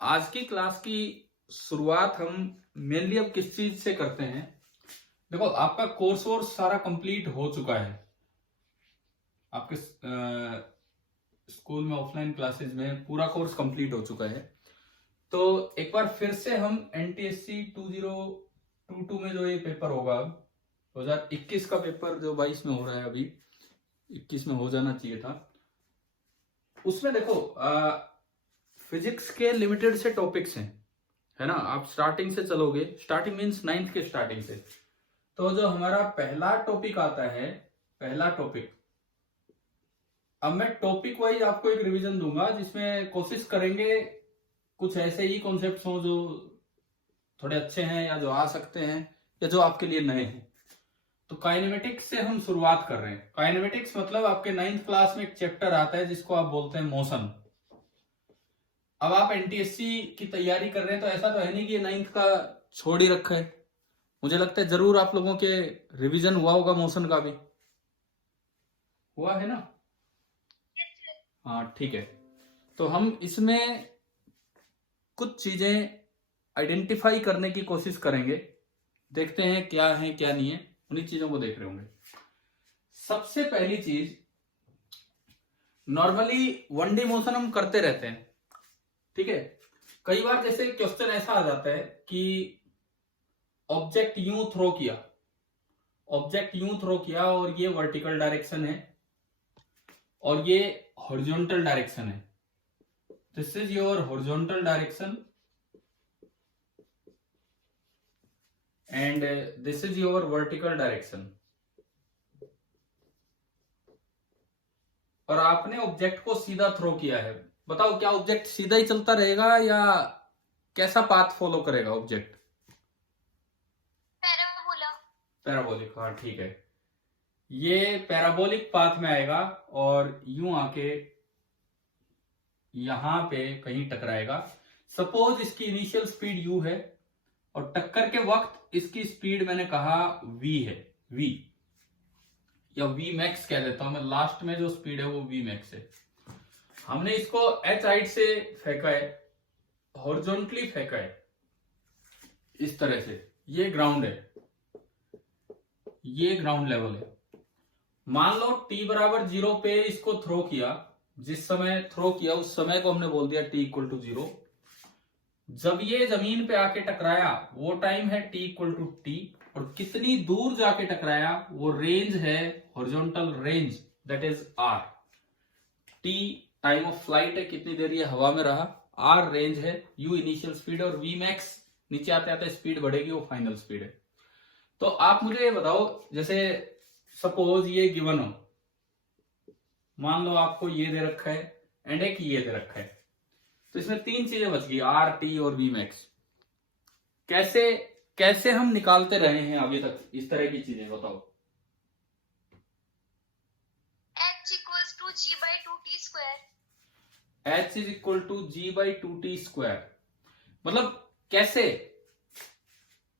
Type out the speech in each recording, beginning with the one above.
आज की क्लास की शुरुआत हम मेनली अब किस चीज से करते हैं। देखो, आपका कोर्स वोर्स सारा कंप्लीट हो चुका है। आपके स्कूल में ऑफलाइन क्लासेस में पूरा कोर्स कंप्लीट हो चुका है। तो एक बार फिर से हम एनटीएससी 2022 में जो ये पेपर होगा, 2021 का पेपर जो 22 में हो रहा है, अभी 21 में हो जाना चाहिए था। उसमें देखो, फिजिक्स के लिमिटेड से टॉपिक्स हैं, है ना। आप स्टार्टिंग से चलोगे, स्टार्टिंग मीन्स 9th के स्टार्टिंग से। तो जो हमारा पहला टॉपिक आता है, पहला टॉपिक, अब मैं टॉपिक वाइज आपको एक रिवीजन दूंगा जिसमें कोशिश करेंगे कुछ ऐसे ही कॉन्सेप्ट्स हों जो थोड़े अच्छे हैं या जो आ सकते हैं या जो आपके लिए नए हैं। तो काइनेमेटिक्स से हम शुरुआत कर रहे हैं। काइनेमेटिक्स मतलब आपके 9th क्लास में एक चैप्टर आता है जिसको आप बोलते हैं मोशन। अब आप एनटीएससी की तैयारी कर रहे हैं तो ऐसा तो है नहीं कि ये 9th का छोड़ ही रखा है। मुझे लगता है जरूर आप लोगों के रिवीजन हुआ होगा, मोशन का भी हुआ है ना। हाँ, ठीक है। तो हम इसमें कुछ चीजें आइडेंटिफाई करने की कोशिश करेंगे, देखते हैं क्या है क्या नहीं है, उन्हीं चीजों को देख रहे होंगे। सबसे पहली चीज, नॉर्मली 1D मोशन हम करते रहते हैं, ठीक है। कई बार जैसे क्वेश्चन ऐसा आ जाता है कि ऑब्जेक्ट यूं थ्रो किया, ऑब्जेक्ट यूं थ्रो किया और ये वर्टिकल डायरेक्शन है और ये हॉरिजॉन्टल डायरेक्शन है। This is your horizontal direction and this is your vertical direction. और आपने ऑब्जेक्ट को सीधा थ्रो किया है। बताओ, क्या ऑब्जेक्ट सीधा ही चलता रहेगा या कैसा पाथ फॉलो करेगा ऑब्जेक्ट? पैराबोलिक, हाँ ठीक है। ये पैराबोलिक पाथ में आएगा और यूं आके यहां पे कहीं टकराएगा। सपोज इसकी इनिशियल स्पीड u है और टक्कर के वक्त इसकी स्पीड मैंने कहा v है, v या v मैक्स कह देता हूं मैं। लास्ट में जो स्पीड है वो v मैक्स है। हमने इसको h हाइट से फेंका है, हॉरिजॉन्टली फेंका है इस तरह से। ये ग्राउंड है, ये ग्राउंड लेवल है। मान लो t बराबर 0 पे इसको थ्रो किया। जिस समय थ्रो किया उस समय को हमने बोल दिया t इक्वल टू 0। जब ये जमीन पे आके टकराया वो टाइम है t इक्वल टू t, और कितनी दूर जाके टकराया वो रेंज है, horizontal range, that is r। t time of flight है, कितनी देर ये हवा में रहा। r रेंज है, u इनिशियल स्पीड, और v मैक्स नीचे आते आते स्पीड बढ़ेगी, वो फाइनल स्पीड है। तो आप मुझे ये बताओ, जैसे सपोज ये गिवन हो, मान लो आपको ये दे रखा है एंड एक ये दे रखा है, तो इसमें तीन चीजें बच गई, r, t और v मैक्स। कैसे कैसे हम निकालते रहे हैं अभी तक इस तरह की चीजें, बताओ। h equals to g by 2t square. h is equal to g by 2t square. मतलब कैसे,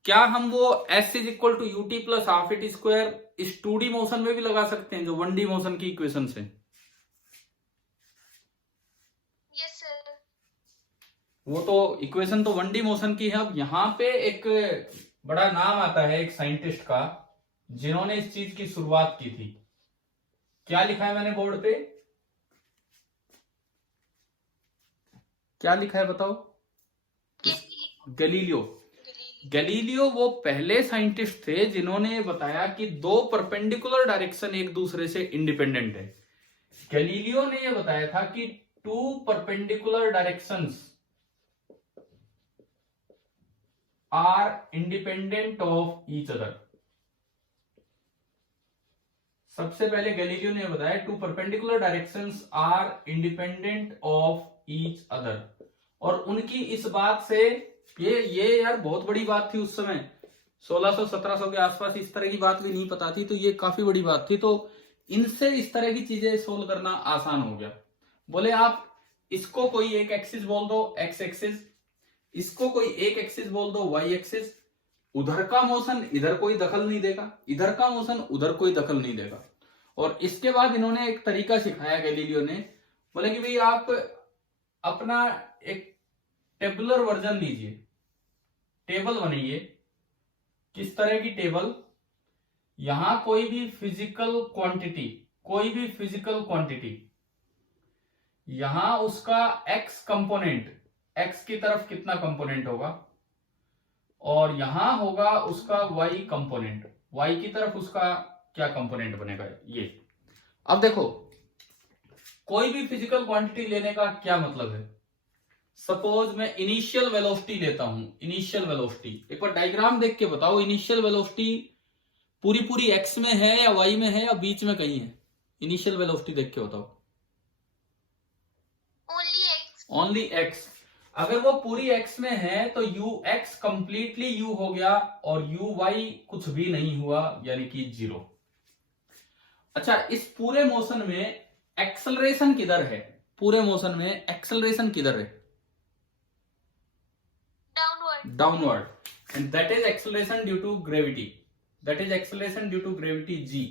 क्या हम वो s is equal to ut plus half it square इस 2D मोशन में भी लगा सकते हैं जो 1D मोशन की इक्वेशन से? Yes sir. वो तो इक्वेशन तो 1D मोशन की है। अब यहां पे एक बड़ा नाम आता है एक साइंटिस्ट का जिन्होंने इस चीज की शुरुआत की थी। क्या लिखा है मैंने बोर्ड पे, क्या लिखा है बताओ? गैलीलियो। गैलीलियो वो पहले साइंटिस्ट थे जिन्होंने बताया कि दो परपेंडिकुलर डायरेक्शन एक दूसरे से इंडिपेंडेंट है। गैलीलियो ने यह बताया था कि two perpendicular directions are independent of each other. सबसे पहले गैलीलियो ने बताया two perpendicular directions are independent of each other. और उनकी इस बात से ये यार बहुत बड़ी बात थी उस समय, 1600-1700 के आसपास इस तरह की बात भी नहीं पता थी, तो ये काफी बड़ी बात थी। तो इनसे इस तरह की चीजें सोल्व करना आसान हो गया। बोले आप इसको कोई एक एक्सिस बोल दो, एक्स एक्सिस, इसको कोई एक एक्सिस बोल दो, वाई एक्सिस। उधर का मोशन इधर कोई दखल नहीं देगा, इधर का मोशन उधर कोई दखल नहीं देगा। और इसके बाद इन्होंने एक तरीका सिखाया गैलीलियो ने, बोले कि भाई आप अपना एक टेबुलर वर्जन लीजिए, टेबल बनाइए। किस तरह की टेबल? यहां कोई भी फिजिकल क्वांटिटी, कोई भी फिजिकल क्वांटिटी, यहां उसका एक्स कंपोनेंट, एक्स की तरफ कितना कंपोनेंट होगा, और यहां होगा उसका वाई कंपोनेंट, वाई की तरफ उसका क्या कंपोनेंट बनेगा ये। अब देखो, कोई भी फिजिकल क्वांटिटी लेने का क्या मतलब है। सपोज मैं इनिशियल वेलोसिटी लेता हूं, इनिशियल वेलोसिटी, एक बार डायग्राम देख के बताओ, इनिशियल वेलोसिटी पूरी पूरी एक्स में है या वाई में है या बीच में कहीं है? इनिशियल वेलोसिटी देख के बताओ। Only x. Only x. अगर वो पूरी एक्स में है तो यू एक्स कंप्लीटली यू हो गया और यू वाई कुछ भी नहीं हुआ, यानी कि 0। अच्छा, इस पूरे मोशन में एक्सेलरेशन किधर है? पूरे मोशन में एक्सेलरेशन किधर है? Downward. Downward, and that is acceleration due to gravity, that is acceleration due to gravity g.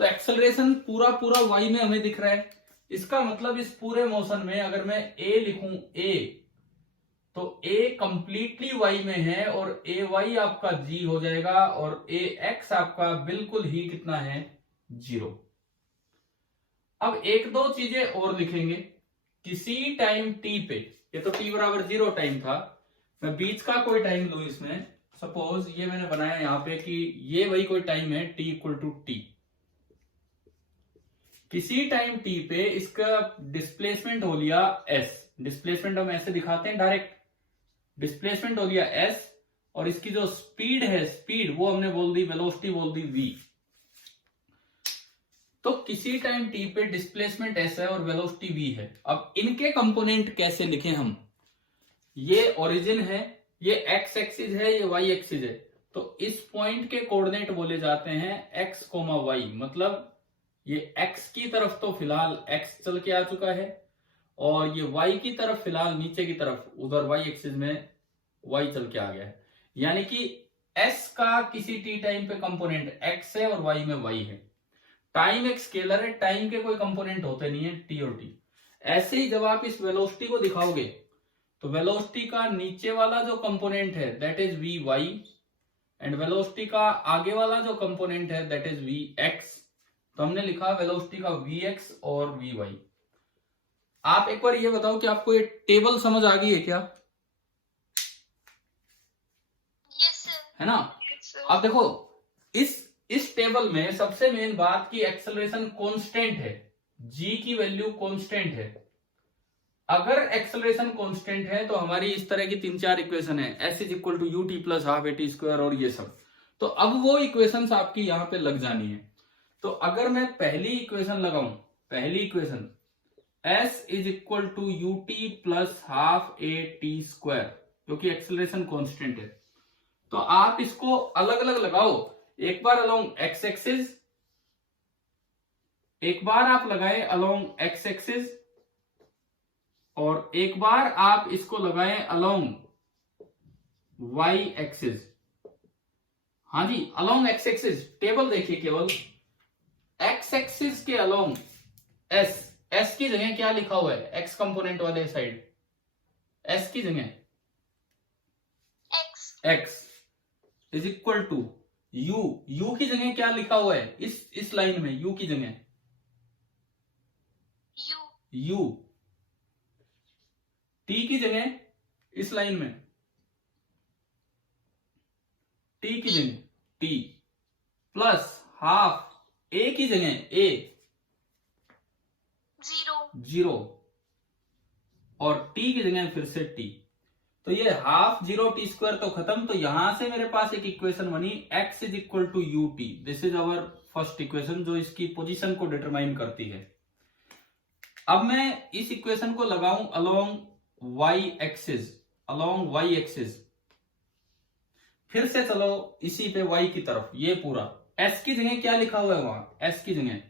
तो एक्सेलरेशन पूरा पूरा वाई में हमें दिख रहा है। इसका मतलब इस पूरे मोशन में अगर मैं ए लिखूं, ए, तो ए कंप्लीटली वाई में है और ए वाई आपका जी हो जाएगा और ए एक्स आपका बिल्कुल ही कितना है? 0। अब एक दो चीजें और लिखेंगे। किसी टाइम टी पे, ये तो टी बराबर 0 टाइम था, मैं बीच का कोई टाइम लू इसमें, सपोज ये मैंने बनाया यहां पे कि ये वही कोई टाइम है टी इक्वल टू टी। किसी टाइम टी पे इसका डिस्प्लेसमेंट हो लिया एस, डिस्प्लेसमेंट हम ऐसे दिखाते हैं डायरेक्ट, डिस्प्लेसमेंट हो लिया एस, और इसकी जो स्पीड है, स्पीड वो हमने बोल दी, वेलोसिटी बोल दी वी। तो किसी टाइम टी पे डिस्प्लेसमेंट एस है और वेलोसिटी वी है। अब इनके कंपोनेंट कैसे लिखें हम? ये ओरिजिन है, ये एक्स एक्सिस है, ये वाई एक्सिस है, तो इस पॉइंट के कोऑर्डिनेट बोले जाते हैं एक्स कोमा वाई। मतलब ये एक्स की तरफ तो फिलहाल एक्स चल के आ चुका है और ये वाई की तरफ फिलहाल नीचे की तरफ उधर वाई एक्सिस में वाई चल के आ गया है। यानी कि एस का किसी टी टाइम पे कंपोनेंट एक्स है और वाई में वाई है। टाइम एक स्केलर है, टाइम के कोई कंपोनेंट होते नहीं है टी और टी। ऐसे ही जब आप इस वेलोसिटी को दिखाओगे तो वेलोसिटी का नीचे वाला जो कंपोनेंट है that is V Y, and velocity का आगे वाला जो कंपोनेंट है दैट इज वी एक्स। तो हमने लिखा वेलोसिटी का वी एक्स और वी वाई। आप एक बार ये बताओ कि आपको ये टेबल समझ आ गई है क्या? Yes sir. है ना? अब देखो, इस टेबल में सबसे मेन बात की एक्सेलरेशन कांस्टेंट है, जी की वैल्यू कांस्टेंट है। अगर एक्सेलरेशन कांस्टेंट है तो हमारी इस तरह की 3-4 इक्वेशन है, S is equal to U T plus half A T square और ये सब। तो अब वो इक्वेशंस आपकी यहां पे लग जानी है। तो अगर मैं पहली इक्वेशन लगाऊं, पहली equation S is equal to U T plus half A T square, क्योंकि एक्सेलरेशन कांस्टेंट है, तो आप इसको अलग अलग लगाओ। एक बार अलोंग एक्स एक्सिस, एक बार आप लगाए अलोंग एक्स एक्सिस, और एक बार आप इसको लगाएं अलोंग वाई एक्सिस। हाँ जी, अलोंग एक्स एक्सिस। टेबल देखिए, केवल एक्स एक्सिस के अलोंग एस, एस की जगह क्या लिखा हुआ है? एक्स कंपोनेंट वाले साइड एस की जगह X is equal to U, U की जगह क्या लिखा हुआ है? इस लाइन में यू की जगह यू, टी की जगह इस लाइन में टी की जगह टी प्लस हाफ, ए की जगह ए 0 और टी की जगह फिर से टी। तो ये हाफ 0 टी स्क्वायर तो खत्म। तो यहां से मेरे पास एक इक्वेशन बनी x is equal to U T. This is our first equation जो इसकी पोजीशन को डिटरमाइन करती है। अब मैं इस इक्वेशन को लगाऊं along y axis, along y axis. फिर से चलो इसी पे y की तरफ, ये पूरा s की जगह क्या लिखा हुआ है वहां? s की जगह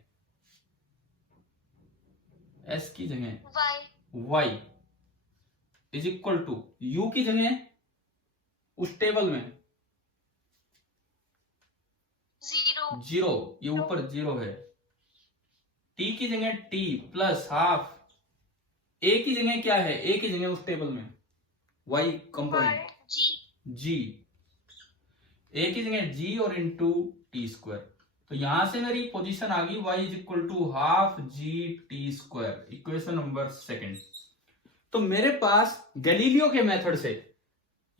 y is equal to u की जगह उस टेबल में 0, ये ऊपर 0 है। t की जगह t प्लस हाफ, a की जगह क्या है? a की जगह उस टेबल में वाई कंपोनेंट जी। ए की जगह जी और इंटू टी स्क्वायर। तो यहां से मेरी पोजीशन आ गई y is equal to half G T square, equation number second. तो मेरे पास गैलीलियो के मेथड से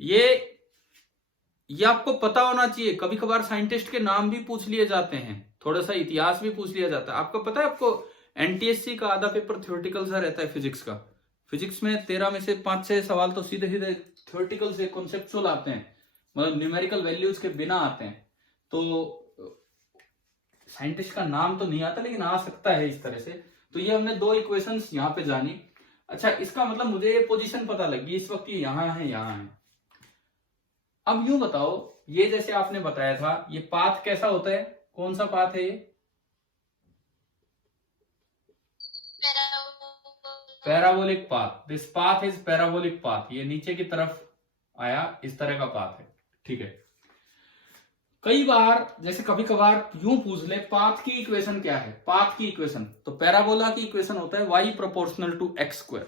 ये आपको पता होना चाहिए। कभी कभार साइंटिस्ट के नाम भी पूछ लिए जाते हैं, थोड़ा सा इतिहास भी पूछ लिया जाता है। आपको पता है, आपको एनटीएससी का आधा पेपर थ्योरेटिकल सा रहता है फिजिक्स का। फिजिक्स में 13 में से 5-6 सवाल तो सीधे सीधे थ्योरेटिकल से कॉन्सेप्चुअल आते हैं, मतलब न्यूमेरिकल वैल्यूज के बिना आते हैं। तो साइंटिस्ट का नाम तो नहीं आता, लेकिन आ सकता है इस तरह से। तो ये हमने दो इक्वेशंस यहाँ पे जानी। अच्छा, इसका मतलब मुझे ये पोजीशन पता लगी, इस वक्त ये यहाँ है, यहाँ है। अब यूं बताओ, ये जैसे आपने बताया था, ये पाथ कैसा होता है, कौन सा पाथ है ये? Parabolic path. This path is parabolic path. ये नीचे की तरफ आया, इस तरह का पाथ है, ठीक है। कई बार जैसे कभी कभार यूं पूछ ले, पाथ की इक्वेशन क्या है, पाथ की इक्वेशन, तो पैराबोला की इक्वेशन होता है y proportional to X square.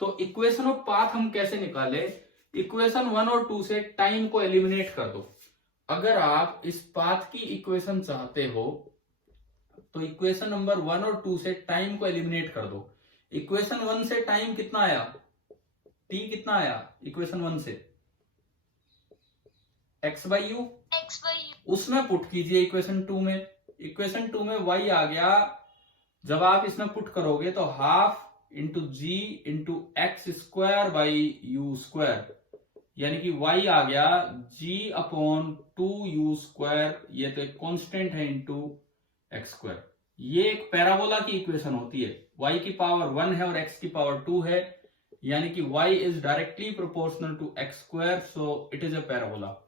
तो इक्वेशन ऑफ पाथ हम कैसे निकाले? इक्वेशन 1 और 2 से टाइम को एलिमिनेट कर दो। अगर आप इस पाथ की इक्वेशन चाहते हो तो इक्वेशन नंबर 1 और 2 से टाइम को एलिमिनेट कर दो। इक्वेशन 1 से टाइम कितना आया, t कितना आया इक्वेशन 1 से? x by you. उसमें पुट कीजिए इक्वेशन 2 में। इक्वेशन 2 में y आ गया, जब आप इसमें पुट करोगे तो half into ji into X square by U square, यानी कि y आ गया g अपॉन 2u स्क्वायर, ये तो एक कांस्टेंट है, इंटू एक्स स्क्वायर। ये एक पैराबोला की इक्वेशन होती है। y की पावर 1 है और x की पावर 2 है, यानी कि y is directly proportional to X square, so it is a parabola.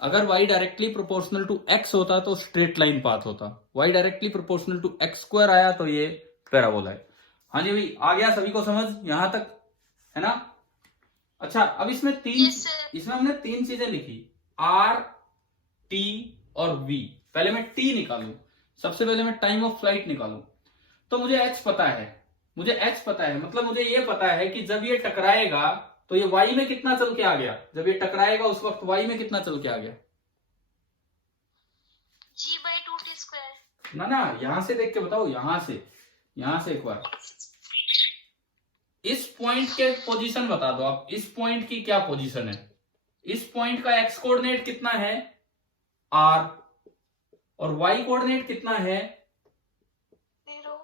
अगर y directly proportional to x होता तो स्ट्रेट लाइन पाथ होता, y directly proportional to X square आया तो ये पैराबोला है। हाँ जी भाई, आ गया सभी को समझ यहां तक, है ना? अच्छा, अब इसमें इसमें हमने 3 चीजें लिखी, R, T और V। पहले मैं T निकालूं, सबसे पहले मैं टाइम ऑफ फ्लाइट निकालूं। तो मुझे H पता है, मतलब मुझे ये पता है कि जब ये टकराएगा तो ये y में कितना चल के आ गया, जब ये टकराएगा उस वक्त y में कितना चल के आ गया? g/2t²। ना, यहां से देख के बताओ, यहां से एक बार इस पॉइंट के पोजीशन बता दो आप, इस पॉइंट की क्या पोजीशन है? इस पॉइंट का x कोऑर्डिनेट कितना है, r, और y कोऑर्डिनेट कितना है, 0।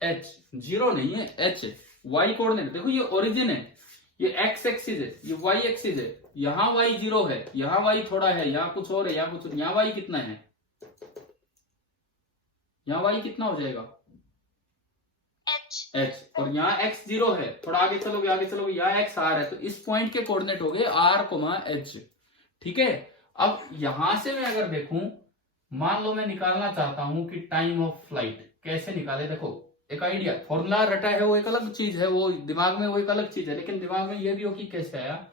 h। 0 नहीं है, h। y कोऑर्डिनेट देखो, ये ओरिजिन है, ये x एक्सिस है, ये y एक्सिस है। यहां y 0 है, यहां y थोड़ा है, यहां कुछ और है, यहां कुछ, यहां y कितना है, यहां y कितना हो जाएगा, h। और यहाँ x 0 है, थोड़ा आगे चलोगे यहाँ x r है, तो इस पॉइंट के कोऑर्डिनेट हो गए r, h। ठीक है। अब यहां से मैं अगर देखूं, मान लो मैं निकालना चाहता हूं कि टाइम ऑफ फ्लाइट कैसे निकाले। देखो, एक आइडिया, फॉर्मूला रटा है वो एक अलग चीज है, वो दिमाग में वो एक अलग चीज है, लेकिन दिमाग में ये भी हो कि कैसे आया।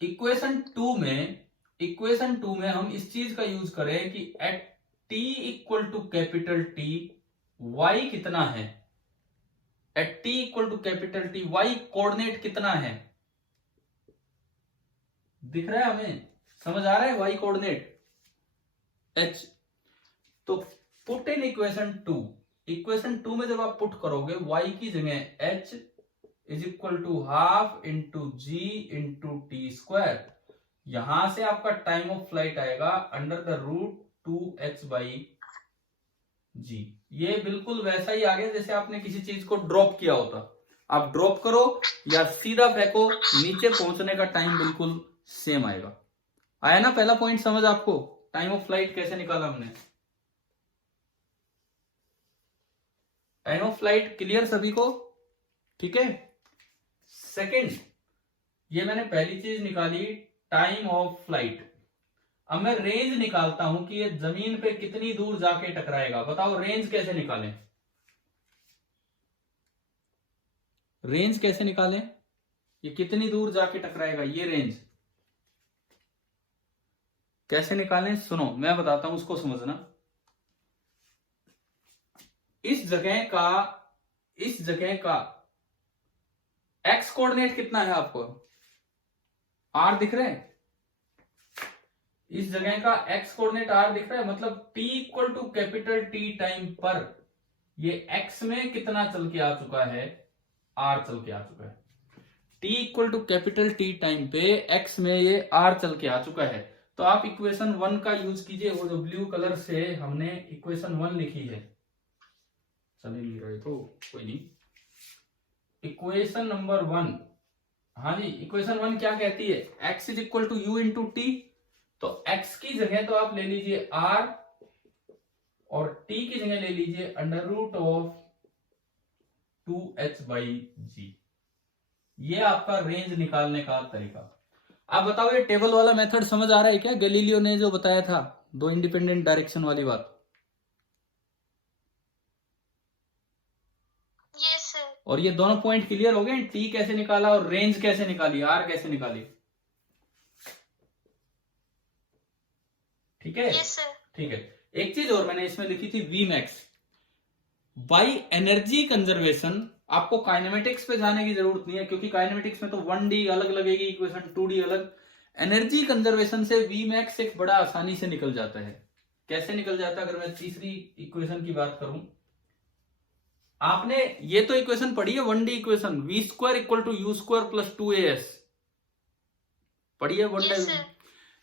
इक्वेशन 2 में हम इस चीज का यूज करें कि at t equal to capital T y कितना है, at t equal to capital T y coordinate कितना है, दिख रहा है हमें, समझ आ रहा है, y कोऑर्डिनेट h। तो पुट इन इक्वेशन 2 में जब आप पुट करोगे y की जगह h is equal to half into ji into t square, यहां से आपका टाइम ऑफ फ्लाइट आएगा under the root 2h by g. ये बिल्कुल वैसा ही आ गया जैसे आपने किसी चीज को ड्रॉप किया होता। आप ड्रॉप करो या सीधा फेंको, नीचे पहुंचने का टाइम बिल्कुल सेम आएगा। आया ना पहला पॉइंट समझ आपको, टाइम ऑफ फ्लाइट कैसे निकाला हमने? टाइम ऑफ फ्लाइट क्लियर सभी को? ठीक है। सेकंड, ये मैंने पहली चीज निकाली, टाइम ऑफ फ्लाइट। अब मैं रेंज निकालता हूं कि ये जमीन पे कितनी दूर जाके टकराएगा। बताओ रेंज कैसे निकालें, रेंज कैसे निकालें, ये कितनी दूर जाके टकराएगा, ये रेंज कैसे निकालें? सुनो मैं बताता हूं, उसको समझना। इस जगह का एक्स कोऑर्डिनेट कितना है आपको, आर दिख रहे हैं, इस जगह का एक्स कोऑर्डिनेट आर दिख रहा है, मतलब T equal to capital T time पर ये एक्स में कितना चल के आ चुका है, आर चल के आ चुका है। T equal to capital T time पे एक्स में ये आर चल के आ चुका है। तो आप इक्वेशन 1 का यूज कीजिए, वो जो ब्लू कलर से हमने इक्वेशन 1 लिखी है, चले नहीं रहे तो कोई नहीं, इक्वेशन नंबर 1, हाँ जी इक्वेशन 1 क्या कहती है, x is equal to U into T. तो x की जगह तो आप ले लीजिए r और t की जगह ले लीजिए अंडर रूट ऑफ 2h/g। ये आपका रेंज निकालने का तरीका। आप बताओ ये टेबल वाला मेथड समझ आ रहा है क्या, गैलीलियो ने जो बताया था दो इंडिपेंडेंट डायरेक्शन वाली बात। Yes sir. और ये दोनों पॉइंट क्लियर हो गए, टी कैसे निकाला और रेंज कैसे निकाली, आर कैसे निकाली, ठीक है। Yes sir. ठीक है, एक चीज और मैंने इसमें लिखी थी V max by energy conservation. आपको काइनेमेटिक्स पे जाने की जरूरत नहीं है, क्योंकि काइनेमेटिक्स में तो 1D अलग लगेगी इक्वेशन, 2D अलग। एनर्जी कंजर्वेशन से वी मैक्स एक बड़ा आसानी से निकल जाता है। कैसे निकल जाता है, अगर मैं तीसरी इक्वेशन की बात करूं, आपने ये तो इक्वेशन पढ़ी है 1D equation, V square equal to U square plus 2as पढ़ी है 1D। Yes sir.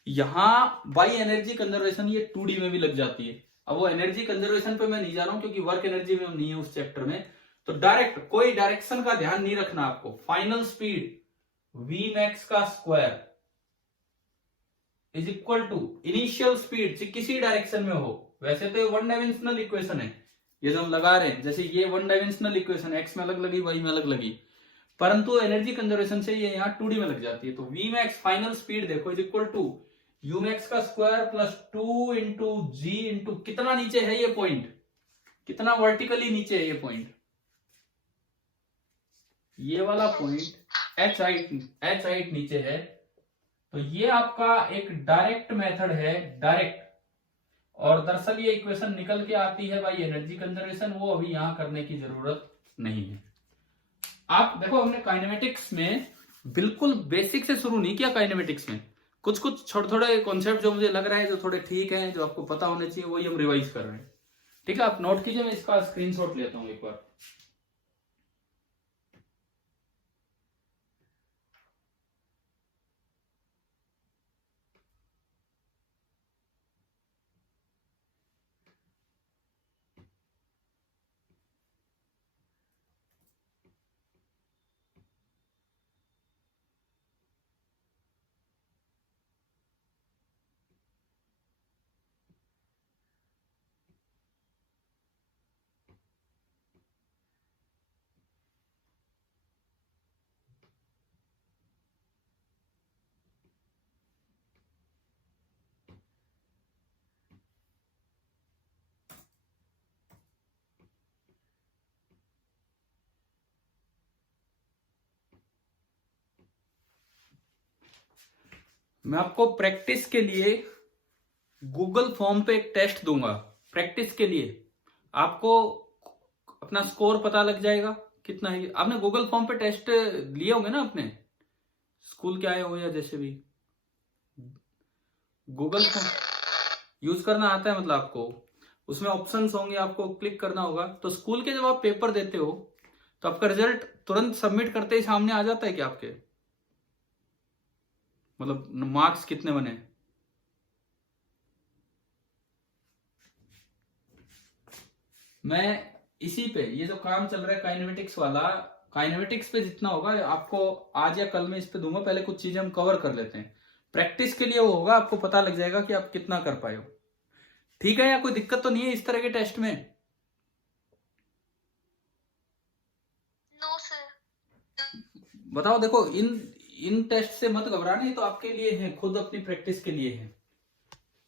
यहां बाई एनर्जी कंजर्वेशन ये 2D में भी लग जाती है। अब वो एनर्जी कंजर्वेशन पे मैं नहीं जा रहा हूं, क्योंकि वर्क एनर्जी में हम नहीं है उस चैप्टर में। तो डायरेक्ट कोई डायरेक्शन का ध्यान नहीं रखना आपको, फाइनल स्पीड वी मैक्स का square is equal to initial speed किसी डायरेक्शन में हो। वैसे तो ये 1 डायमेंशनल इक्वेशन है, ये जो हम लगा रहे हैं, जैसे ये 1 डायमेंशनल इक्वेशन एक्स में अलग लगी, वाई में अलग लगी, परंतु एनर्जी कंजर्वेशन से ये यहाँ 2D में लग जाती है। तो वी मैक्स फाइनल स्पीड देखो is equal to U max का स्क्वायर प्लस 2 इंटू जी इंटू कितना नीचे है ये पॉइंट, कितना वर्टिकली नीचे है ये पॉइंट, ये वाला पॉइंट एच हाइट नीचे है। तो ये आपका एक डायरेक्ट मेथड है, डायरेक्ट। और दरअसल ये इक्वेशन निकल के आती है भाई एनर्जी कंजर्वेशन, वो अभी यहां करने की जरूरत नहीं है। आप देखो हमने काइनेमेटिक्स में बिल्कुल बेसिक से शुरू नहीं किया, काइनेमेटिक्स में कुछ कुछ छोटे थोड़े कॉन्सेप्ट जो मुझे लग रहा है जो थोड़े ठीक है, जो आपको पता होने चाहिए, वही हम रिवाइज कर रहे हैं। ठीक है, आप नोट कीजिए, मैं इसका स्क्रीनशॉट लेता हूं एक बार। मैं आपको प्रैक्टिस के लिए गूगल फॉर्म पे एक टेस्ट दूंगा, प्रैक्टिस के लिए आपको अपना स्कोर पता लग जाएगा कितना है। आपने गूगल फॉर्म पे टेस्ट लिए होंगे ना, अपने स्कूल के आए होंगे या जैसे भी। गूगल फॉर्म यूज करना आता है मतलब आपको, उसमें ऑप्शंस होंगे, आपको क्लिक करना होगा। तो स्कूल के जब आप पेपर देते हो तो आपका रिजल्ट तुरंत सबमिट करते ही सामने आ जाता है कि आपके मतलब मार्क्स कितने बने। मैं इसी पे ये जो काम चल रहा है काइनेमेटिक्स वाला, काइनेमेटिक्स पे जितना होगा आपको आज या कल में इस पे दूंगा। पहले कुछ चीजें हम कवर कर लेते हैं, प्रैक्टिस के लिए वो होगा, आपको पता लग जाएगा कि आप कितना कर पाए हो। ठीक है, या कोई दिक्कत तो नहीं है इस तरह के टेस्ट में? No sir. बताओ, देखो इन टेस्ट से मत घबराना, ये तो आपके लिए है, खुद अपनी प्रैक्टिस के लिए है।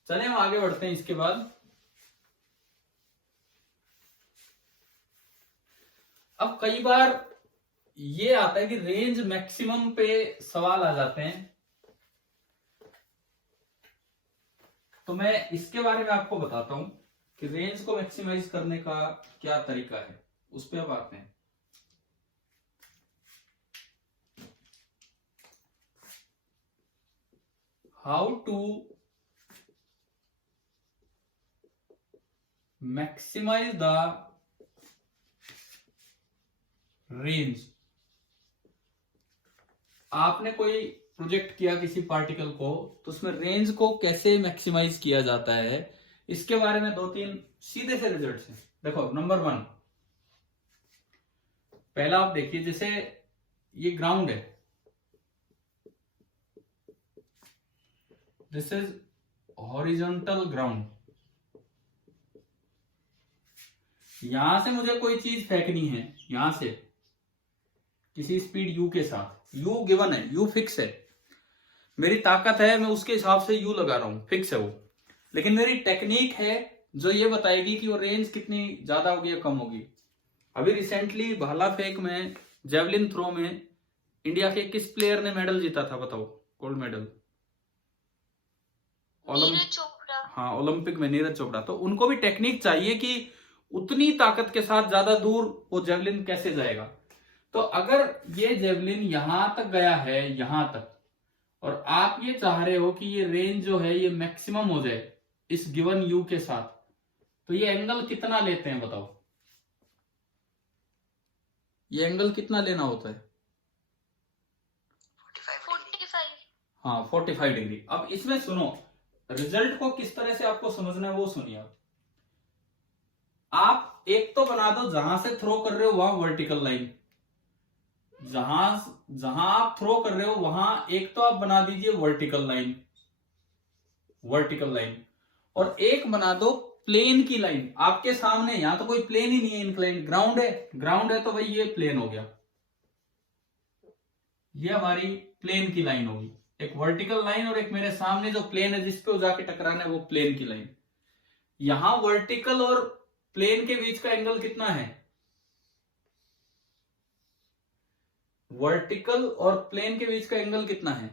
चले हम आगे बढ़ते हैं। इसके बाद अब कई बार ये आता है कि रेंज मैक्सिमम पे सवाल आ जाते हैं, तो मैं इसके बारे में आपको बताता हूं कि रेंज को मैक्सिमाइज करने का क्या तरीका है, उस पर अब आते हैं। How to maximize the range. आपने कोई प्रोजेक्ट किया किसी पार्टिकल को, तो उसमें रेंज को कैसे मैक्सिमाइज किया जाता है, इसके बारे में 2-3 सीधे से रिजल्ट्स हैं। देखो, नंबर 1, पहला आप देखिए, जैसे ये ग्राउंड है, दिस इज हॉरिजॉन्टल ग्राउंड। यहां से मुझे कोई चीज फेंकनी है, यहां से किसी स्पीड u के साथ, u गिवन है, u फिक्स है, मेरी ताकत है, मैं उसके हिसाब से u लगा रहा हूं, फिक्स है वो। लेकिन मेरी टेक्निक है जो ये बताएगी कि वो रेंज कितनी ज्यादा होगी या कम होगी। अभी रिसेंटली भाला फेंक में, जेवलिन थ्रो में इंडिया के किस प्लेयर ने मेडल जीता था, बताओ, गोल्ड मेडल? नीरज चोपड़ा। हाँ, ओलंपिक में नीरज चोपड़ा। तो उनको भी टेक्निक चाहिए कि उतनी ताकत के साथ ज्यादा दूर वो जेवलिन कैसे जाएगा। तो अगर ये जेवलिन यहां तक गया है, यहां तक, और आप ये चाह रहे हो कि ये रेंज जो है ये मैक्सिमम हो जाए इस गिवन यू के साथ, तो ये एंगल कितना लेते हैं, बताओ? ये एंगल कितना लेना होता है? 45। हाँ, 45 डिग्री। अब इसमें सुनो, रिजल्ट को किस तरह से आपको समझना है वो सुनिए। आप एक तो बना दो, जहां से थ्रो कर रहे हो वहां वर्टिकल लाइन, जहां आप थ्रो कर रहे हो वहां एक तो आप बना दीजिए वर्टिकल लाइन, और एक बना दो प्लेन की लाइन। आपके सामने यहां तो कोई प्लेन ही नहीं है, इंक्लाइन ग्राउंड है, तो भाई ये प्लेन हो गया, ये हमारी प्लेन की लाइन होगी, एक वर्टिकल लाइन, और एक मेरे सामने जो प्लेन है जिसपे जाके टकराना है वो प्लेन की लाइन। यहां वर्टिकल और प्लेन के बीच का एंगल कितना है? वर्टिकल और प्लेन के बीच का एंगल कितना है?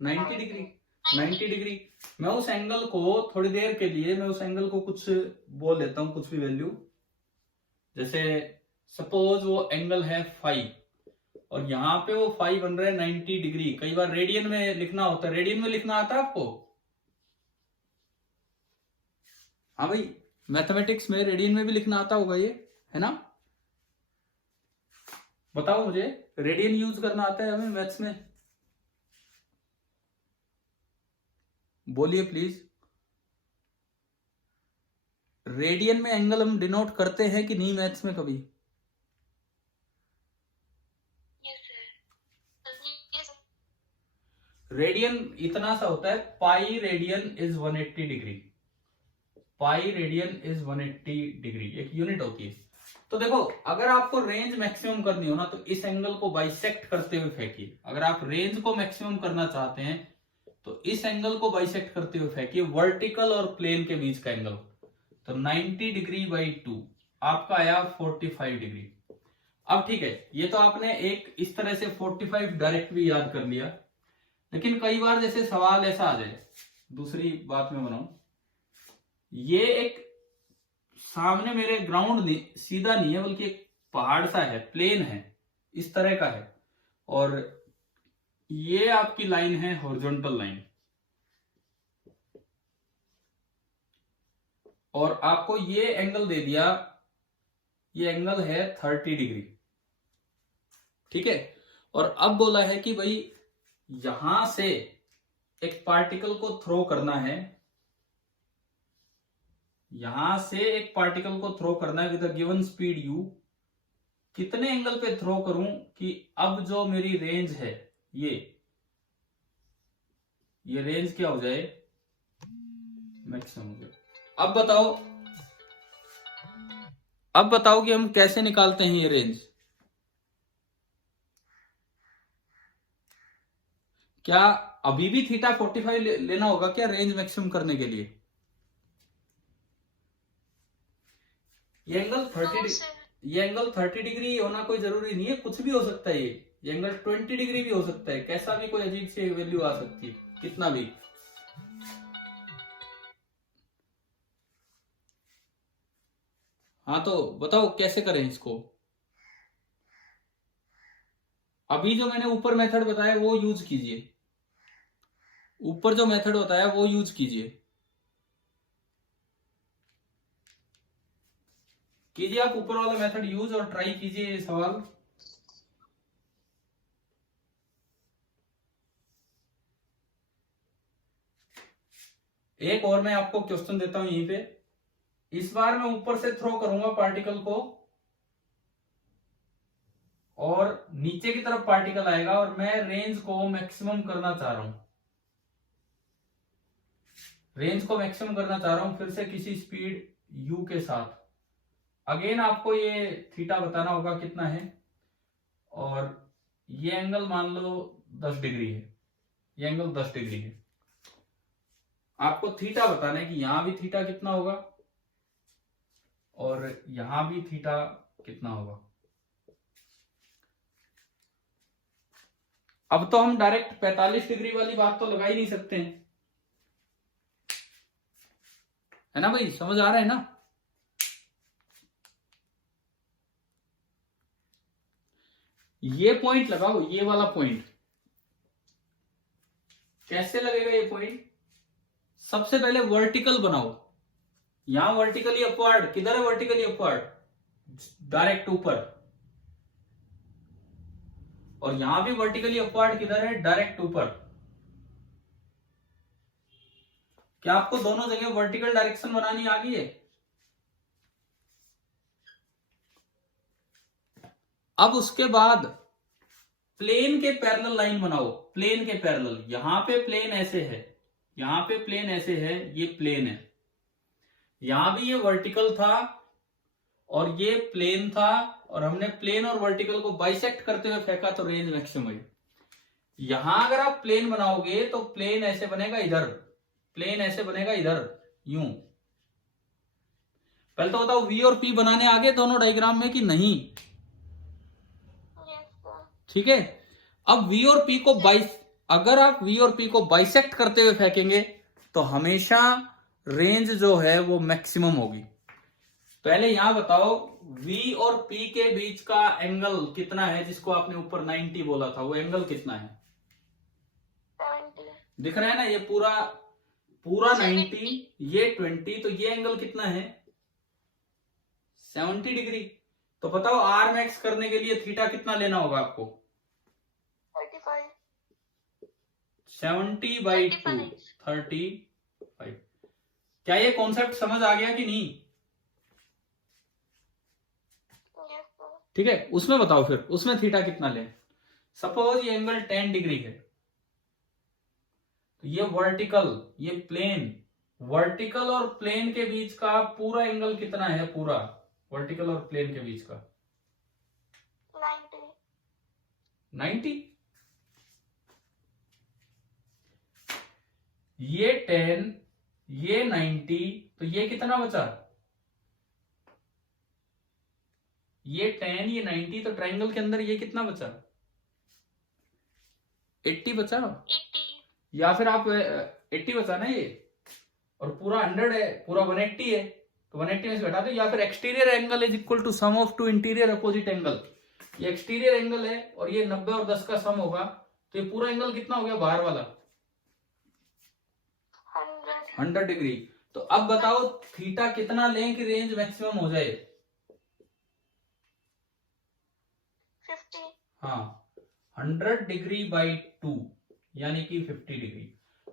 90 डिग्री। 90 डिग्री। मैं उस एंगल को थोड़ी देर के लिए, मैं उस एंगल को कुछ बोल देता हूं, कुछ भी वैल्यू, जैसे सपोज वो एंगल है 5, और यहां पे वो 5 बन रहा है 90 डिग्री। कई बार रेडियन में लिखना होता है, रेडियन में लिखना आता है आपको? हाँ भाई, मैथमेटिक्स में रेडियन में भी लिखना आता होगा, ये है ना? बताओ मुझे, रेडियन यूज करना आता है हमें मैथ्स में? बोलिए प्लीज। रेडियन में एंगल हम डिनोट करते हैं कि नहीं मैथ्स में कभी? रेडियन इतना सा होता है, pi radian is 180 degree. Pi radian is 180 degree एक यूनिट होती है। तो देखो, अगर आपको रेंज मैक्सिमम करनी हो ना, तो इस एंगल को बाइसेक्ट करते हुए फेंकिए। अगर आप रेंज को मैक्सिमम करना चाहते हैं तो इस एंगल को बाइसेक्ट करते हुए फेंकिए, वर्टिकल और प्लेन के बीच का एंगल। तो 90 डिग्री बाई 2 आपका आया 45 डिग्री। अब ठीक है, ये तो आपने एक इस तरह से 45 डायरेक्ट भी याद कर लिया, लेकिन कई बार जैसे सवाल ऐसा आ जाए, दूसरी बात में बनाऊं, ये एक सामने मेरे ग्राउंड सीधा नहीं है, बल्कि एक पहाड़ सा है, प्लेन है, इस तरह का है, और ये आपकी लाइन है हॉरिजॉन्टल लाइन, और आपको ये एंगल दे दिया, ये एंगल है 30 डिग्री, ठीक है। और अब बोला है कि भाई यहां से एक पार्टिकल को थ्रो करना है, यहां से एक पार्टिकल को थ्रो करना है with a given speed u। कितने एंगल पे थ्रो करूं कि अब जो मेरी रेंज है, ये रेंज क्या हो जाए, मैक्सिमम हो जाए। अब बताओ कि हम कैसे निकालते हैं ये रेंज? क्या अभी भी थीटा 45 लेना होगा क्या रेंज मैक्सिमम करने के लिए? ये एंगल 30 डिग्री होना कोई जरूरी नहीं है, कुछ भी हो सकता है। ये एंगल 20 डिग्री भी हो सकता है, कैसा भी कोई अजीब सी वैल्यू आ सकती है, कितना भी। हाँ, तो बताओ कैसे करें इसको? अभी जो मैंने ऊपर मेथड बताया वो यूज कीजिए। ऊपर जो मेथड होता है वो यूज कीजिए। कीजिए आप ऊपर वाला मेथड यूज और ट्राई कीजिए ये सवाल। एक और मैं आपको क्वेश्चन देता हूं यहीं पे। इस बार मैं ऊपर से थ्रो करूंगा पार्टिकल को और नीचे की तरफ पार्टिकल आएगा और मैं रेंज को मैक्सिमम करना चाह रहा हूं। रेंज को मैक्सिमम करना चाह रहा हूं फिर से किसी स्पीड u के साथ। अगेन आपको ये थीटा बताना होगा कितना है, और ये एंगल मान लो 10 डिग्री है, ये एंगल 10 डिग्री है। आपको थीटा बताना है कि यहां भी थीटा कितना होगा और यहां भी थीटा कितना होगा। अब तो हम डायरेक्ट 45 डिग्री वाली बात तो लगा ही नहीं सकते हैं, है ना भाई, समझ आ रहा है ना। ये पॉइंट लगाओ, ये वाला पॉइंट कैसे लगेगा ये पॉइंट। सबसे पहले वर्टिकल बनाओ, यहां वर्टिकली अपवर्ड, किधर है वर्टिकली अपवर्ड, डायरेक्ट ऊपर, और यहां भी वर्टिकली अपवर्ड किधर है, डायरेक्ट ऊपर। क्या आपको दोनों जगह वर्टिकल डायरेक्शन बनानी आ गई है। अब उसके बाद प्लेन के पैरेलल लाइन बनाओ, प्लेन के पैरेलल। यहां पे प्लेन ऐसे है, यहां पे प्लेन ऐसे है, ये प्लेन है, यहां भी ये वर्टिकल था और ये प्लेन था, और हमने प्लेन और वर्टिकल को बाइसेक्ट करते हुए फेंका तो रेंज मैक्सिमम हुई। यहां अगर आप प्लेन बनाओगे तो प्लेन ऐसे बनेगा इधर, प्लेन ऐसे बनेगा इधर, यूं। पहले तो बताओ वी और पी बनाने आगे दोनों डायग्राम में कि नहीं। ठीक है। अब वी और पी को अगर आप वी और पी को बाइसेक्ट करते हुए फेंकेंगे तो हमेशा रेंज जो है वो मैक्सिमम होगी। पहले यहां बताओ V और P के बीच का एंगल कितना है, जिसको आपने ऊपर 90 बोला था, वो एंगल कितना है। 70। दिख रहा है ना, ये पूरा पूरा 90, ये 20, तो ये एंगल कितना है 70 डिग्री। तो बताओ आर मैक्स करने के लिए थीटा कितना लेना होगा आपको, 35। 70/2, 35। क्या ये कॉन्सेप्ट समझ आ गया कि नहीं। ठीक है, उसमें बताओ फिर उसमें थीटा कितना ले। सपोज ये एंगल 10 डिग्री है, तो ये वर्टिकल, ये प्लेन, वर्टिकल और प्लेन के बीच का पूरा एंगल कितना है, पूरा वर्टिकल और प्लेन के बीच का 90। ये 10, ये 90, तो ये कितना बचा, ये 10, ये 90, तो ट्रायंगल के अंदर ये कितना बचा, 80 बचा। 80। या फिर आप 80 बचा ना ये, और पूरा 100 है, पूरा 180 है, तो 180 में से घटा दो। या फिर exterior angle is equal to sum of two interior opposite angle. ये एक्सटीरियर एंगल है और ये 90 और 10 का सम होगा, तो ये पूरा एंगल कितना हो गया बाहर वाला, 100 डिग्री। तो अब बताओ थीटा कितना लें कि रेंज मैक्सिमम हो जाए। 50। हाँ, 100 डिग्री/2 यानी कि 50 डिग्री।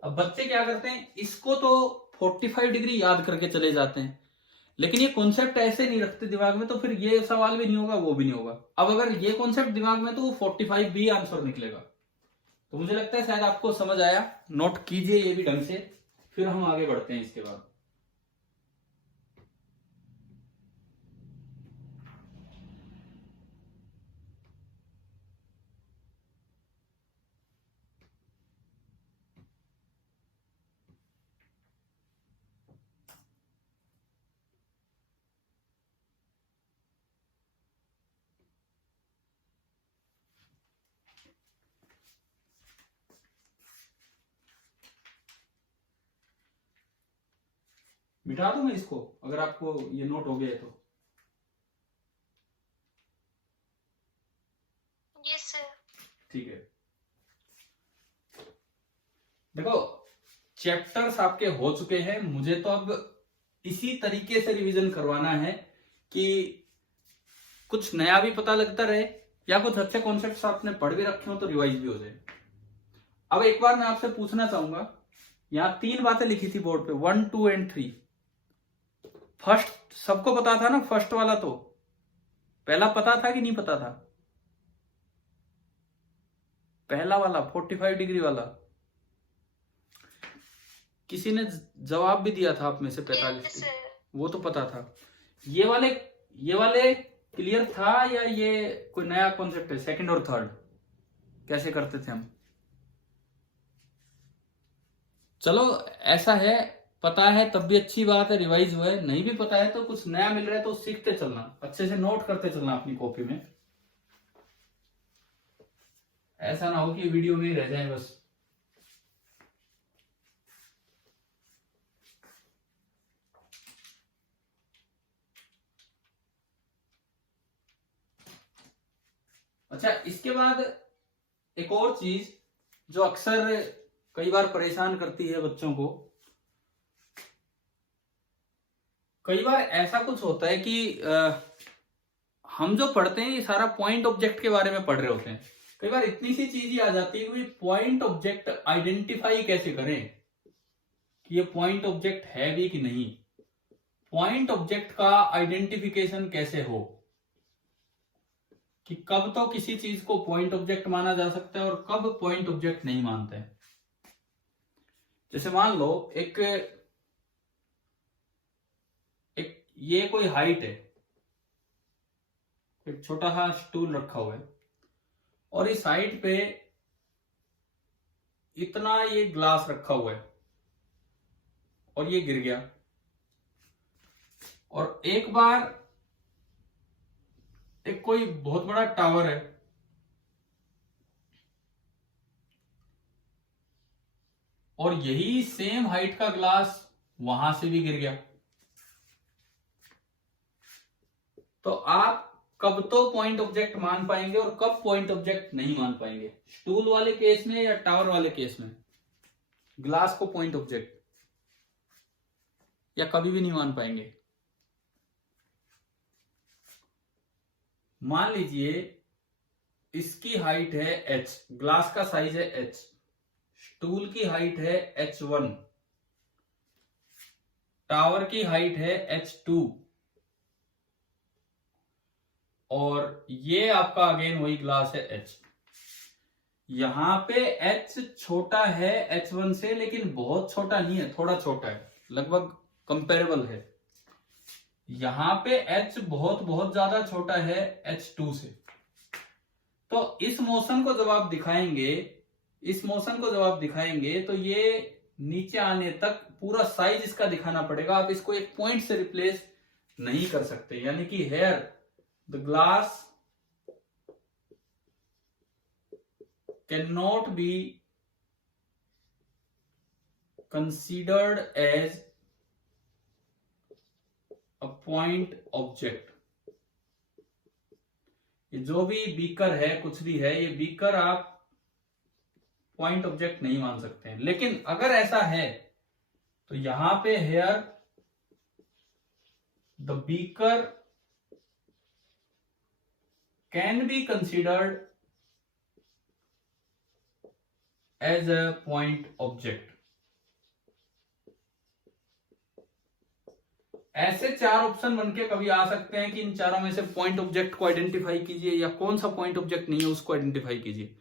अब बच्चे क्या करते हैं, इसको तो 45 डिग्री याद करके चले जाते हैं, लेकिन ये कॉन्सेप्ट ऐसे नहीं रखते दिमाग में, तो फिर ये सवाल भी नहीं होगा, वो भी नहीं होगा। अब अगर ये कॉन्सेप्ट दिमाग में तो वो 45 भी आंसर निकलेगा। तो मुझे लगता है शायद आपको समझ आया, नोट कीजिए ये भी ढंग से, फिर हम आगे बढ़ते हैं इसके बाद। मिटा दूं मैं इसको अगर आपको ये नोट हो गया है तो। Yes sir. ठीक है, देखो चैप्टर्स आपके हो चुके हैं, मुझे तो अब इसी तरीके से रिवीजन करवाना है कि कुछ नया भी पता लगता रहे या कुछ अच्छे कॉन्सेप्ट्स आपने पढ़ भी रखे हो तो रिवाइज भी हो जाए। अब एक बार मैं आपसे पूछना चाहूंगा, यहां 3 बातें लिखी थी बोर्ड पे, 1, 2 एंड 3। फर्स्ट सबको पता था ना, फर्स्ट वाला तो पहला पता था कि नहीं पता था? पहला वाला 45 डिग्री वाला किसी ने जवाब भी दिया था आप में से 45, वो तो पता था। ये वाले क्लियर था या ये कोई नया कॉन्सेप्ट है? सेकंड और थर्ड कैसे करते थे हम? चलो ऐसा है, पता है तब भी अच्छी बात है, रिवाइज हुआ है। नहीं भी पता है तो कुछ नया मिल रहा है तो सीखते चलना, अच्छे से नोट करते चलना अपनी कॉपी में। ऐसा ना हो कि वीडियो में ही रह जाए बस। अच्छा, इसके बाद एक और चीज जो अक्सर कई बार परेशान करती है बच्चों को, कई बार ऐसा कुछ होता है कि हम जो पढ़ते हैं ये सारा पॉइंट ऑब्जेक्ट के बारे में पढ़ रहे होते हैं। कई बार इतनी सी चीज ही आ जाती है कि पॉइंट ऑब्जेक्ट आइडेंटिफाई कैसे करें कि ये पॉइंट ऑब्जेक्ट है भी कि नहीं, पॉइंट ऑब्जेक्ट का आइडेंटिफिकेशन कैसे हो, कि कब तो किसी चीज को पॉइंट ऑब्जेक्ट माना जा सकता है और कब पॉइंट ऑब्जेक्ट नहीं मानते हैं। जैसे मान लो एक ये कोई हाइट है, एक छोटा सा स्टूल रखा हुआ है और इस हाइट पे इतना ये ग्लास रखा हुआ है और ये गिर गया, और एक बार एक कोई बहुत बड़ा टावर है और यही सेम हाइट का ग्लास वहां से भी गिर गया, तो आप कब तो पॉइंट ऑब्जेक्ट मान पाएंगे और कब पॉइंट ऑब्जेक्ट नहीं मान पाएंगे? स्टूल वाले केस में या टावर वाले केस में ग्लास को पॉइंट ऑब्जेक्ट या कभी भी नहीं मान पाएंगे? मान लीजिए इसकी हाइट है h, ग्लास का साइज है h, स्टूल की हाइट है h1, टावर की हाइट है h2 और ये आपका अगेन वही ग्लास है h। यहां पे h छोटा है h1 से, लेकिन बहुत छोटा नहीं है, थोड़ा छोटा है, लगभग कंपेरेबल है। यहां पे h बहुत बहुत ज्यादा छोटा है h2 से। तो इस मोशन को जब आप दिखाएंगे तो ये नीचे आने तक पूरा साइज इसका दिखाना पड़ेगा, आप इसको एक पॉइंट से रिप्लेस नहीं कर सकते। यानी कि here the glass can not be considered as a point object. ये जो भी बीकर है, कुछ भी है, ये बीकर आप पॉइंट ऑब्जेक्ट नहीं मान सकते हैं। लेकिन अगर ऐसा है तो यहां पे here the beaker can be considered as a point object. ऐसे 4 ऑप्शन बनके कभी आ सकते हैं कि इन चारों में से पॉइंट ऑब्जेक्ट को आइडेंटिफाई कीजिए या कौन सा पॉइंट ऑब्जेक्ट नहीं है उसको आइडेंटिफाई कीजिए।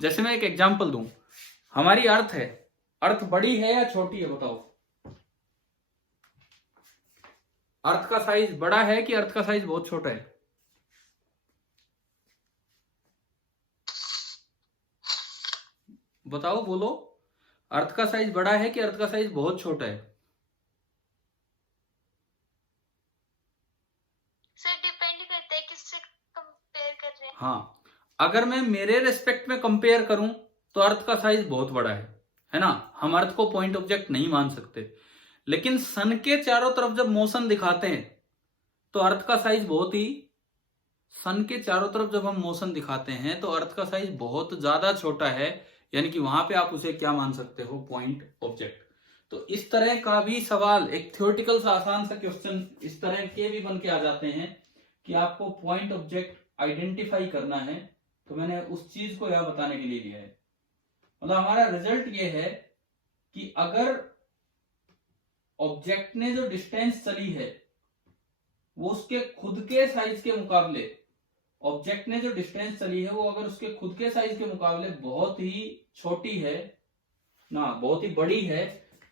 जैसे मैं एक एग्जांपल दूं, हमारी अर्थ है, अर्थ बड़ी है या छोटी है बताओ? अर्थ का साइज बड़ा है कि अर्थ का साइज बहुत छोटा है? बताओ, बोलो, अर्थ का साइज बड़ा है कि अर्थ का साइज बहुत छोटा है? सर डिपेंड करता है किससे कंपेयर कर रहे हैं। हाँ, अगर मैं मेरे रेस्पेक्ट में कंपेयर करूं तो अर्थ का साइज बहुत बड़ा है ना, हम अर्थ को पॉइंट ऑब्जेक्ट नहीं मान सकते। लेकिन सन के चारों तरफ जब मोशन दिखाते हैं तो अर्थ का साइज बहुत ही, सन के चारों तरफ जब हम मोशन दिखाते हैं तो अर्थ का साइज बहुत ज्यादा छोटा है, यानी कि वहां पे आप उसे क्या मान सकते हो? Point object. तो इस तरह का भी सवाल, एक थ्योरेटिकल सा आसान सा क्वेश्चन इस तरह के भी बन के आ जाते हैं कि आपको पॉइंट ऑब्जेक्ट आइडेंटिफाई करना है। तो मैंने उस चीज को यह बताने के लिए लिया है। मतलब हमारा रिजल्ट ये है कि अगर ऑब्जेक्ट ने जो डिस्टेंस चली है वो उसके खुद के साइज के मुकाबले, ऑब्जेक्ट ने जो डिस्टेंस चली है वो अगर उसके खुद के साइज के मुकाबले बहुत ही छोटी है ना, बहुत ही बड़ी है,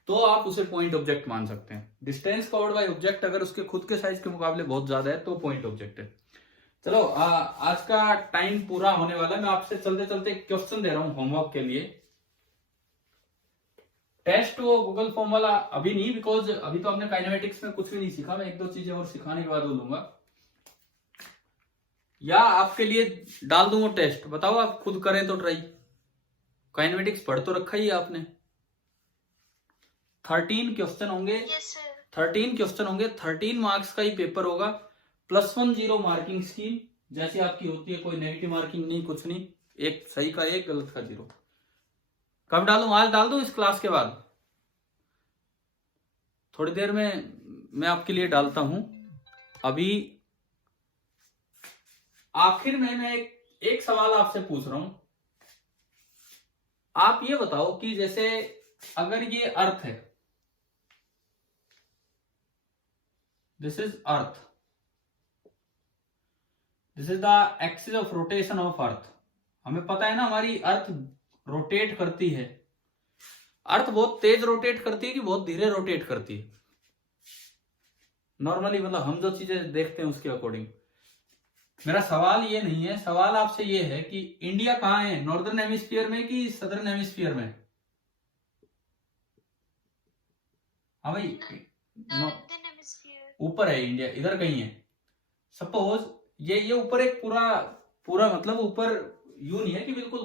तो आप उसे पॉइंट ऑब्जेक्ट मान सकते हैं। डिस्टेंस कवर्ड बाय ऑब्जेक्ट अगर उसके खुद के साइज के मुकाबले बहुत ज्यादा है तो पॉइंट ऑब्जेक्ट है। चलो आज का टाइम पूरा होने वाला है। मैं आपसे चलते चलते क्वेश्चन दे रहा हूं होमवर्क के लिए। टेस्ट वो गूगल फॉर्म वाला अभी नहीं, बिकॉज अभी तो हमने काइनेमेटिक्स में कुछ भी नहीं सीखा। मैं एक दो चीजें और सिखाने के बाद बोलूंगा, या आपके लिए डाल दूंगा टेस्ट। बताओ आप खुद करें तो ट्राई। काइनेमेटिक्स पढ़ तो रखा ही है आपने। 13 क्वेश्चन होंगे। Yes sir. 13 क्वेश्चन होंगे, 13 मार्क्स का ही पेपर होगा। +1 0 मार्किंग स्कीम जैसी आपकी होती है, कोई नेगेटिव मार्किंग नहीं, कुछ नहीं। एक सही का 1, गलत का 0। कब डालूं? आज डाल दूं इस क्लास के बाद? थोड़ी देर में मैं आपके लिए डालता हूं। अभी आखिर में मैं एक सवाल आपसे पूछ रहा हूं। आप ये बताओ कि जैसे अगर ये अर्थ है, this is earth, this is the axis of rotation of earth. हमें पता है ना हमारी अर्थ रोटेट करती है। अर्थ बहुत तेज रोटेट करती है कि बहुत धीरे रोटेट करती है? नॉर्मली मतलब हम जो चीजें देखते हैं उसके अकॉर्डिंग। मेरा सवाल ये नहीं है, सवाल आपसे ये है कि इंडिया कहाँ है, नॉर्दर्न हेमिस्फीयर में कि सदर्न हेमिस्फीयर में? हाँ भाई, नॉर्दर्न हेमिस्फीयर। ऊपर है इंडिया, इधर कहीं है। सपोज ये ऊपर एक पूरा पूरा मतलब ऊपर यूं नहीं है कि बिल्कुल